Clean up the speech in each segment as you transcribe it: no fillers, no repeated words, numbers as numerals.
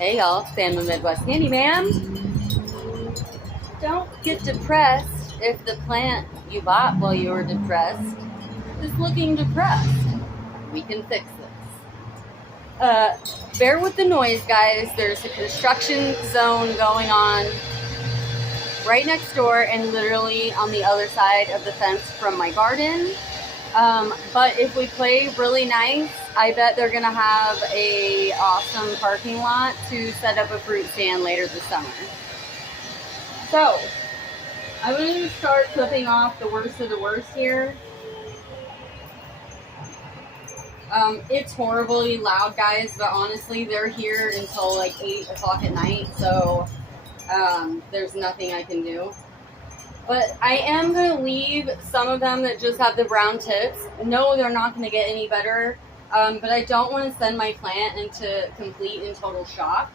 Hey y'all, Sam the Midwest Handyman. Don't get depressed if the plant you bought while you were depressed is looking depressed. We can fix this. Bear with the noise, guys. There's a construction zone going on right next door and literally on the other side of the fence from my garden. But if we play really nice, I bet they're gonna have a awesome parking lot to set up a fruit stand later this summer. So I'm going to start clipping off the worst of the worst here. It's horribly loud, guys, but honestly, they're here until like 8 o'clock at night, so there's nothing I can do. But I am going to leave some of them that just have the brown tips. No, they're not going to get any better, but I don't want to send my plant into complete and total shock.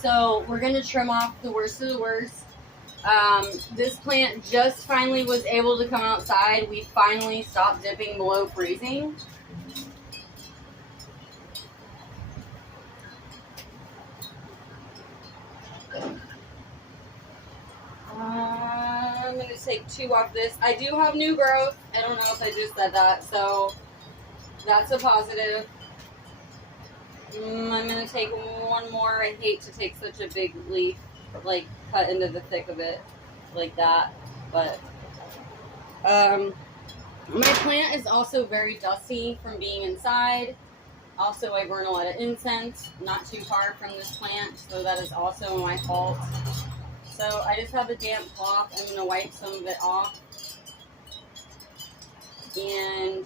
So we're going to trim off the worst of the worst. This plant just finally was able to come outside. We finally stopped dipping below freezing. I'm going to take 2 off this. I do have new growth. I don't know if I just said that, so that's a positive. I'm going to take 1 more. I hate to take such a big leaf, like cut into the thick of it like that, but my plant is also very dusty from being inside. Also, I burn a lot of incense not too far from this plant, so that is also my fault. So I just have a damp cloth. I'm going to wipe some of it off. And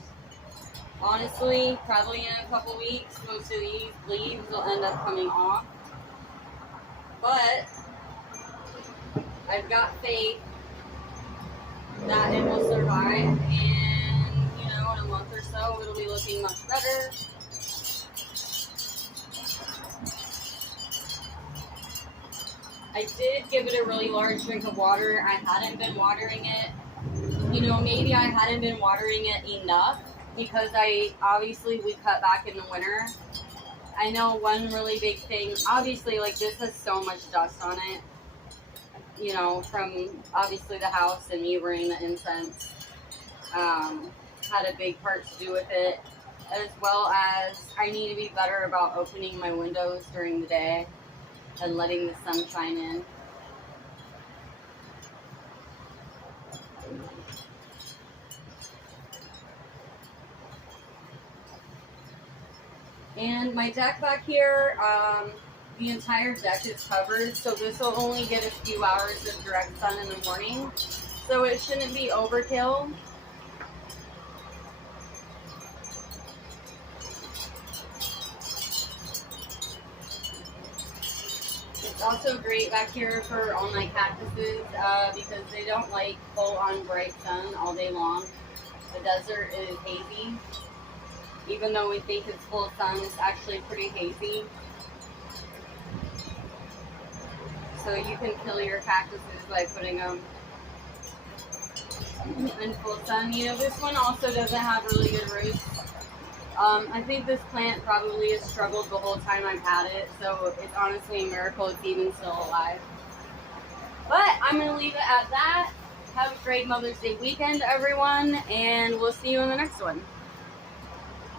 honestly, probably in a couple weeks, most of these leaves will end up coming off. But I've got faith that it will survive, and in a month or so, it'll be looking much better. I did give it a really large drink of water. I hadn't been watering it. Maybe I hadn't been watering it enough because we cut back in the winter. I know one really big thing, obviously, like this has so much dust on it, from obviously the house and me burning the incense, had a big part to do with it, as well as I need to be better about opening my windows during the day and letting the sunshine in. And my deck back here, the entire deck is covered, so this will only get a few hours of direct sun in the morning, so it shouldn't be overkill. It's also great back here for all my cactuses because they don't like full-on bright sun all day long. The desert is hazy. Even though we think it's full of sun, it's actually pretty hazy. So you can kill your cactuses by putting them in full sun. This one also doesn't have really good roots. I think this plant probably has struggled the whole time I've had it, so it's honestly a miracle it's even still alive. But I'm going to leave it at that. Have a great Mother's Day weekend, everyone, and we'll see you in the next one.